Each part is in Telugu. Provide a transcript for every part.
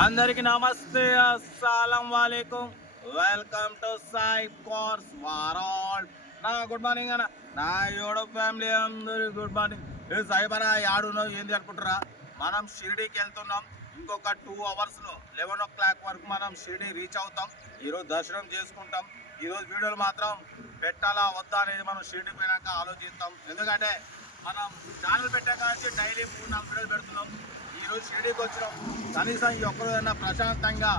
అందరికి నమస్తే, అస్సలం వాలేకుం. వెల్కమ్ టు సాయి కోర్స్ వారాల్. నా గుడ్ మార్నింగ్ అన్న. నా యూట్యూబ్ ఫ్యామిలీ అందరూ గుడ్ మార్నింగ్. ఏ సాయిబారా ఆడున్నావు ఏంది అనుకుంటారా? మనం షిరిడీకి వెళ్తున్నాం. ఇంకొక 2 అవర్స్లో 11 o'clock వరకు మనం షిరిడీ రీచ్ అవుతాం. ఈరోజు దర్శనం చేసుకుంటాం. ఈరోజు వీడియోలు మాత్రం పెట్టాలా వద్దా అనేది మనం షిరిడీ పోయినాక ఆలోచిస్తాం. ఎందుకంటే మనం ఛానల్ పెట్టాక నుంచి డైలీ 3-4 వీడియోలు పెడుతున్నాం. ఈరోజు షిరిడీకి వచ్చినాం. కనీసం ఈ ఒక్కరోజైనా ప్రశాంతంగా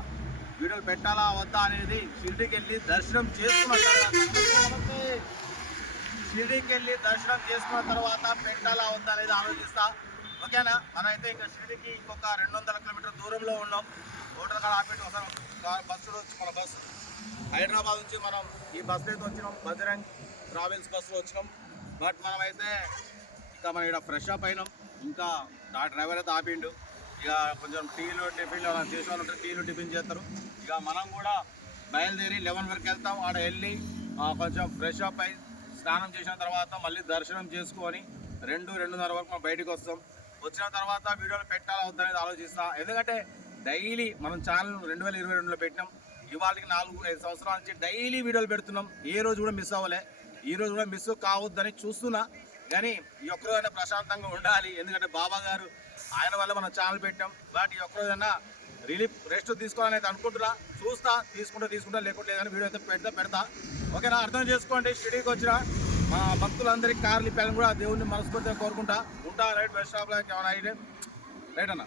వీడియోలు పెట్టాలా వద్దా అనేది షిరిడీకి వెళ్ళి దర్శనం చేసుకున్న తర్వాత పెట్టాలా వద్దా అనేది ఆలోచిస్తా. ఓకేనా? మనమైతే ఇంకా షిరిడీకి ఇంకొక 200 కిలోమీటర్ దూరంలో ఉన్నాం. హోటల్ కాడ ఆపెట్టి ఒకసారి బస్సులో వచ్చి మన బస్సు హైదరాబాద్ నుంచి మనం ఈ బస్సులో అయితే వచ్చినాం. బజరంగ్ ట్రావెల్స్ బస్సులో వచ్చినాం. బట్ మనమైతే ఇంకా మనం ఇక్కడ ఫ్రెష్ అప్ అయినాం. ఇంకా ఆ డ్రైవర్ అయితే ఆపిండు. ఇక కొంచెం టీలు టిఫిన్లు అలా చేసేవాళ్ళు ఉంటారు, టీలు టిఫిన్ చేస్తారు. ఇక మనం కూడా బయలుదేరి 11 వరకు వెళ్తాం. ఆడ వెళ్ళి కొంచెం ఫ్రెష్ అప్ అయి స్నానం చేసిన తర్వాత మళ్ళీ దర్శనం చేసుకొని 2-2:30 వరకు మనం బయటకు వస్తాం. వచ్చిన తర్వాత వీడియోలు పెట్టాలా వద్దనేది ఆలోచిస్తాం. ఎందుకంటే డైలీ మనం ఛానల్ 2022లో పెట్టినాం. ఇవాళకి 4-5 సంవత్సరాల నుంచి డైలీ వీడియోలు పెడుతున్నాం. ఏ రోజు కూడా మిస్ అవ్వలే. ఈ రోజు కూడా మిస్ కావద్దని చూస్తున్నా. కానీ ఈ ఒక్కరోజైనా ప్రశాంతంగా ఉండాలి. ఎందుకంటే బాబా గారు ఆయన వల్ల మనం ఛానల్ పెట్టాం. బట్ ఈ ఒక్కరోజైనా రెస్ట్ తీసుకోవాలని అయితే అనుకుంటున్నా. తీసుకుంటా లేకుంటే లేదని వీడియో అయితే పెడతా. ఓకేనా? అర్థం చేసుకోండి. షిరిడీకి వచ్చిన మా భక్తులందరికీ కార్లు ఇప్పాలని కూడా దేవుడిని మనస్ఫూర్తిగా కోరుకుంటా. ఉంటా. రైట్ బస్ స్టాప్లో ఏమైనా అయితే రైట్ అన్న.